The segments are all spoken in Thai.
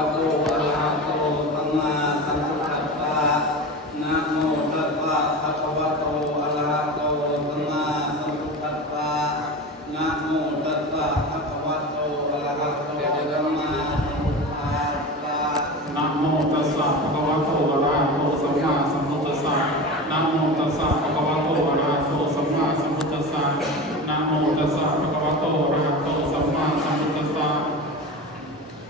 ะโตอะระหะโตสัมมาสัมพุทธัสสะนะโมตัสสะภะคะวะโตอะระหะโตสัมมาสัมพุทธัสสะนะโมตัสสะภะคะวะโตอะระหะโตสัมมาสัมพุทธัสสะนะโมตัสสะภะคะวะโตอะระหะโตสัมมาสัมพุทธัสสะนะโมตัสสะภะคะวะโตอะระหะโตสัมมาสัมพุทธัสสะนะโมตัสสะภะคะวะโตอะระหะโตสัมมาสัมพุทธัสสะ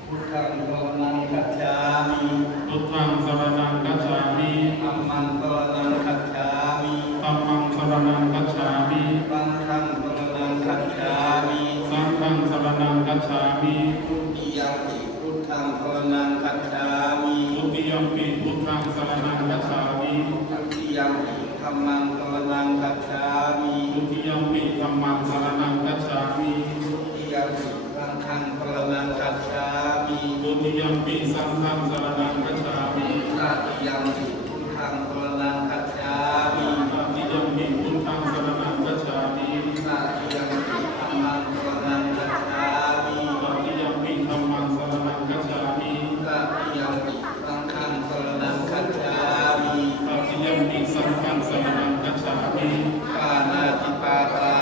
พุทธังสรณังคัจฉามิ พุทธังสรณังคัจฉามิ ธัมมังสรณังคัจฉามิ ธัมมังสรณังคัจฉามิ สังฆังสรณังคัจฉามิ สังฆังสรณังคัจฉามิ ทุติยัมปิพุทธังสรณังคัจฉามิ ทุติยัมปิพุทธังสรณังคัจฉามิ ทุติยัมปิธัมมังสรณังคัจฉามิ ทุติยัมปิธัมมังสรณังคัจฉามิ ทุติยัมปิสังฆังสรณังคัจฉามิ ทุติยัมปิสังฆังสรณังคัจฉามิ ตติยัมปิพุทธังสรณังคัจฉามิ ตติยัมปิพุทธังสรณังคัจฉามิ ตติยัมปิธัมมังสรณังคัจฉามิ ตติยัมปิธัมมังสรณังคัจฉามิ ตติยัมปิสังฆังสรณังคัจฉามิ ตติยัมปิสังฆังสรณังคัจฉามิ ปานาติปาตา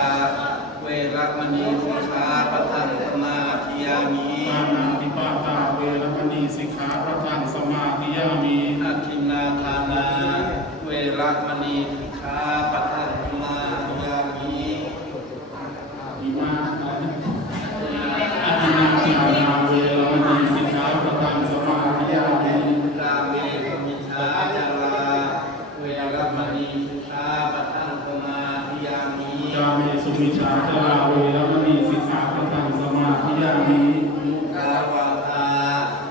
เวรมณีสิกขาปะทังสมาธิยามิ ปานาติปาตาเวรมณีสิกขาปะทังสมาธิยามิ นัตถินาทานาเวรมณีสิกขาปะทังสมาธิยามิ อิมาอธินาทินาเวรมณีสิกขาปะทังสมาธิยามิ กาเมสุมิชาจาราเวรมณีสิกขาปะทังสมาธิยามิ กาเมสุมิชฌาจาราเวรมณีสิกขาปะทังสมาธิยามิ มุสาวาทา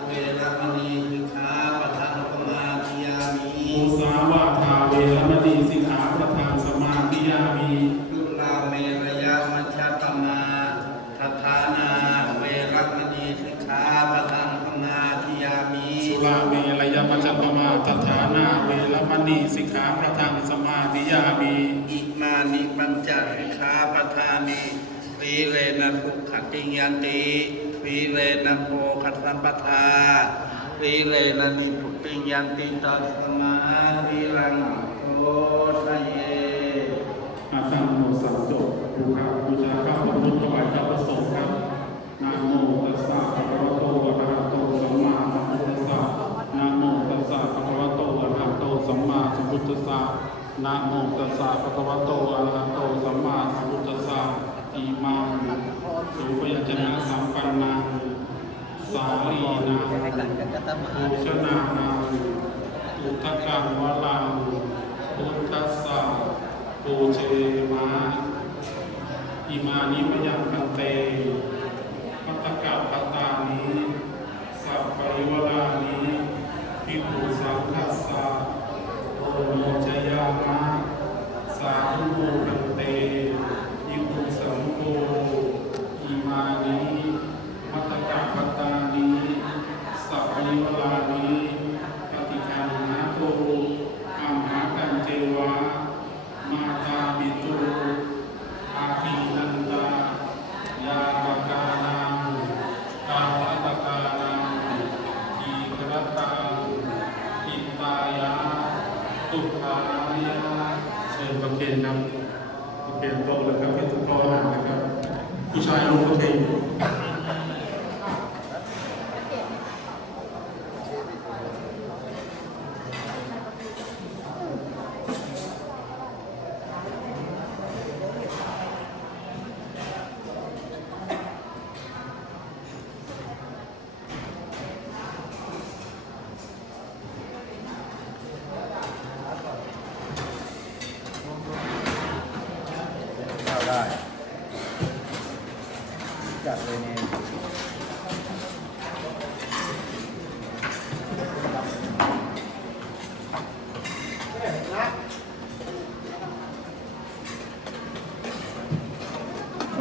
เวรมณีสิกขาปะทังสมาธิยามิ มุสาวาทาเวรมณีสิกขาปะทังสมาธิยามิ ยุราเมรยามัชฌตมาทัฏฐานาเวรมณีสิกขาปะทังสมาธิยามิ สุราเมรยมัจจปมาทัฏฐานาเวรมณีสิกขาปะทังสมาธิยามิ อิมานิปัญจสิกขาปทานิสีเลนะทุกขติยันติสีเลนะโภคสัมปทาสีเลนะนิพุตติยันติตัสมาธิรังโสทะเย อาตังโมสัมโตบูชาบูชาพระพุทธถวายพระประสงค์ครับนะโมตัสสะภะคะวะโตอะระหะโตสัมมาสัมพุทธัสสะนะโมตัสสะภะคะวะโตอะระหะโตสัมมาสัมพุทธัสสะนะโมตัสสะภะคะวะโตอะระหะโตสัมมาสัมพุทธัสสะอิมังสุปยัญชนะสัมปันนังสาลีนังภูชนานังอุทธกังวลังพุทธัสสะปูเชมะอิมานิมยังพันเตปัตตกะปัตตานิสัพปริวรานิภิกขุสังฆัสสะโอโนจยามะสาธุโมพันเตภิกขุสังโฆอิมานิปัตตกะปัตตานิสัพปริวรานิปฏิคันหาโตอัมหากัญเจวะมาตาบิตุอาทินันตายาตกานังกาลตกานังทีฆรตังอิตายาตุขายาเชิญประเคนนำประเคนโตเลยครับให้ทุกโตหานนะครับผู้ชายลงประเคนเข้าได้จัดเลยเนี่ย